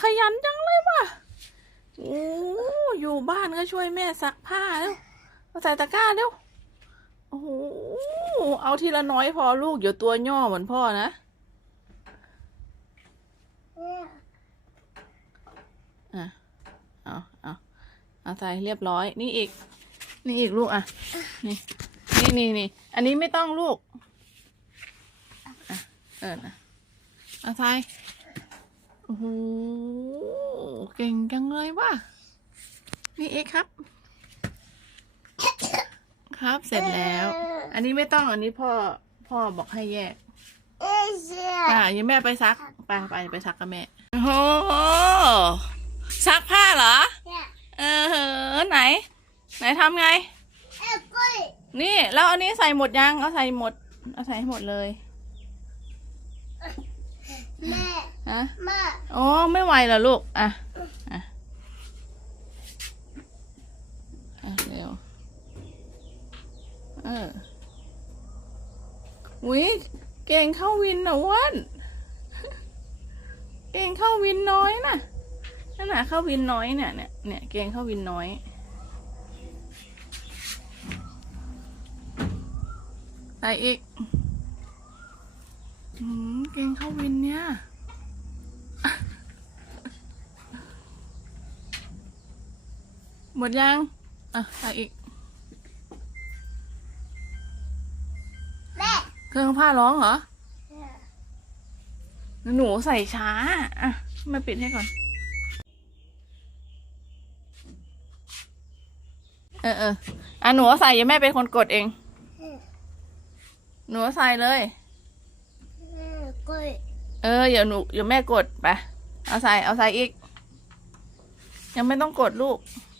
ขยันจังเลยว่ะโอ้อยู่บ้านก็ช่วยแม่ซักผ้าแล้วมาใส่ตะกร้าเร็วโอ้โหเอาทีละน้อยพอลูกเดี๋ยวตัวย่อเหมือนพ่อนะอะเอาเอาเอาใส่เรียบร้อย นี่อีก นี่อีกลูกอะ นี่ นี่นี่นี่อันนี้ไม่ต้องลูก อะ เออนะเอาใส่โอ้โห เก่งจังเลยว่ะ นี่เอกครับ ครับเสร็จแล้ว อันนี้ไม่ต้องอันนี้พ่อพ่อบอกให้แยกป่ายังแม่ไปซักไปไปไปซักกับแม่ โอ้โห ซักผ้าเหรอ เออไหน ไหนทำไง นี่แล้วอันนี้ใส่หมดยัง เอาใส่หมด เอาใส่ให้หมดเลย แม่ ฮะแม่โอ้ไม่ไหวเหรอลูก อะ อะอะเร็ว เอออุ้ยเก่งเข้าวินนะอ้วันเก่งเข้าวินน้อยน่ะนั่นน่ะเข้าวินน้อยเนี่ยเนี่ยเนี่ยเก่งเข้าวินน้อยใส่อีกอืมเก่งเข้าวินเนี่ย หมดยัง อะใส่อีก แม่เครื่องผ้าร้องเหรอ หนูใส่ช้า อะ มาปิดให้ก่อน เออเอออะหนูเอาใส่อย่าแม่เป็นคนกดเอง หนูเอาใส่เลยแม่กุ้ยเออเดี๋ยวหนูเดี๋ยวแม่กดไป เอาใส่ เอาใส่อีก ยังไม่ต้องกดลูกแ